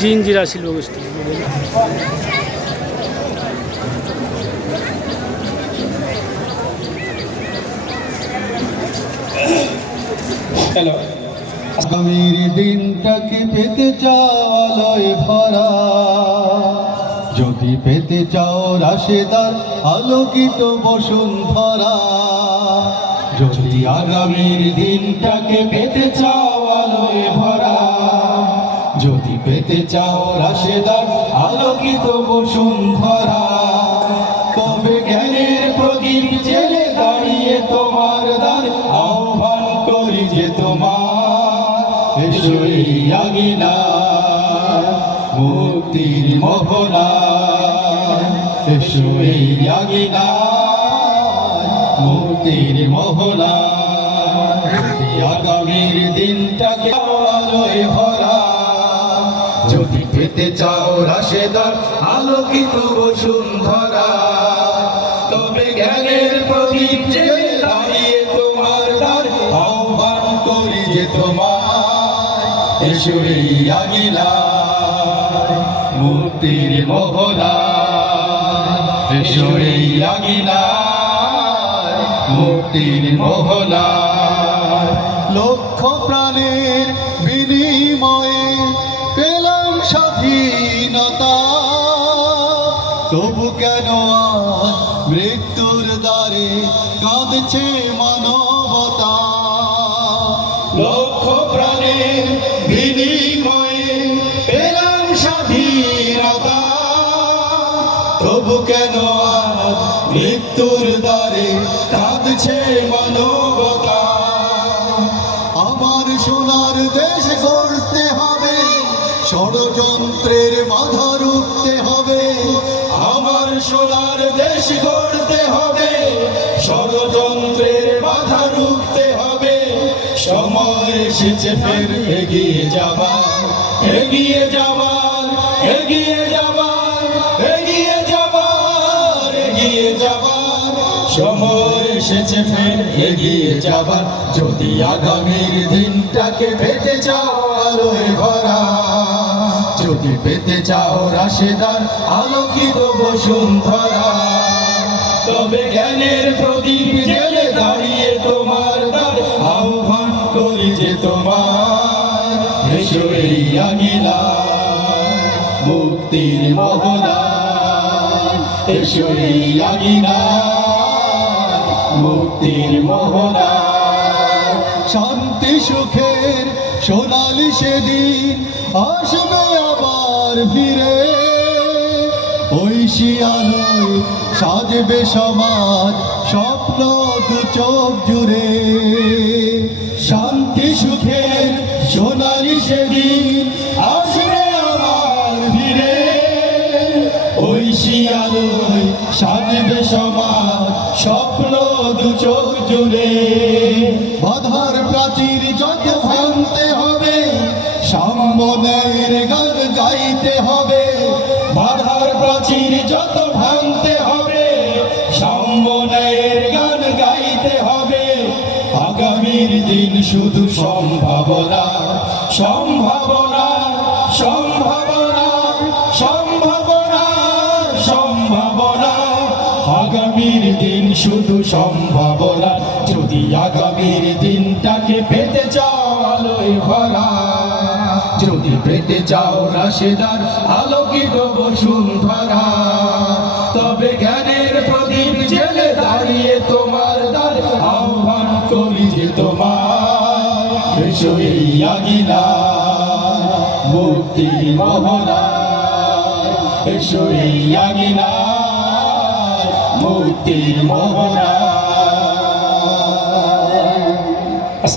জিঞ্জিরা শিল্পগোষ্ঠী। আগামীর দিনটাকে পেতে চাও আলোয় ভরা, যদি পেতে চাও রাশেদার আলোকিত বসুন্ধরা, যদি আগামীর দিনটাকে পেতে চাও আলোয় ভরা, যদি পেতে চাও রাশেদার আলোকিত বসুন্ধরা, তবে জ্ঞানের প্রদীপ জেলে দাঁড়িয়ে তোমার দ্বার আহ্বান করি যে তোমার এসো এই আগিনায় মুক্তির মোহনায়, এসো এই আগিনায় মুক্তির মোহনায়। আগামীর দিনটাকে আলোয় ভরা, যদি পেতে চাও রাশেদার আলোকিত বসুন্ধরা, তবে জ্ঞানের প্রদীপ জেলে দাঁড়িয়ে তোমার দ্বার আহ্বান করি যে তোমার এসো এই আগিনায় মুক্তির মোহনায়, এসো এই আগিনায় মুক্তির মোহনায়। লক্ষ প্রাণের বিনিময়ে পেলাম স্বাধীনতা, তবু কেন আজ মৃত্যুর দ্বারে কাঁদছে মানবতা। লক্ষ প্রাণের বিনিময়ে পেলাম স্বাধীনতা, তবু কেন আজ মৃত্যুর দ্বারে কাঁদছে মানবতা। আমার সোনার দেশ গড়তে হবে, ষড়যন্ত্রের বাধা রুখতে হবে। আমার সোনার দেশ গড়তে হবে, ষড়যন্ত্রের বাধা রুখতে হবে। সময় এসেছে ফের এগিয়ে যাবার, এগিয়ে যাবার, এগিয়ে যাবার, এগিয়ে যাবার, এগিয়ে যাবার। সময় এসেছে ফের এগিয়ে যাবার, যদি আগামীর দিনটাকে পেতে চাও আলোয় ভরা, যদি পেতে চাও রাশেদার আলোকিত বসুন্ধরা, তবে জ্ঞানের প্রদীপ জেলে দাঁড়িয়ে তোমার দ্বার আহ্বান করি যে তোমার এসো এই আগিনায় মুক্তির মোহনায়, এসো এই আগিনায় মুক্তির মোহনায়। শান্তি সুখের সোনালি সেদিন আসবে আবার ফিরে, ঐশী আলোয় সাজবে সমাজ স্বপ্ন দু চোখ জুড়ে। শান্তি সুখের সোনালি সেদিন আসবে আবার ফিরে, ঐশী আলোয় সাজবে সমাজ স্বপ্ন দু চোখ জুড়ে। বাধার প্রাচীর যত ভাঙতে হবে, সাম্য ন্যায়ের গান গাইতে হবে। বাধার প্রাচীর যত ভাঙতে হবে, সাম্য ন্যায়ের গান গাইতে হবে। আগামীর দিন শুধু সম্ভাবনা, সম্ভাবনা, সম্ভাবনা, সম্ভাবনা, সম্ভাবনা। আগামীর দিন শুধু সম্ভাবনা, যদি আগামীর দিনটাকে পেতে চাও আলোয় ভরা, যদি পেতে চাও রাশেদার আলোকিত বসুন্ধরা, তবে জ্ঞানের প্রদীপ জেলে দাঁড়িয়ে তোমার দ্বার আহ্বান করি যে তোমার এসো এই আগিনায় মুক্তির মোহনায়, এসো এই আগিনায় মুক্তির মোহনায়।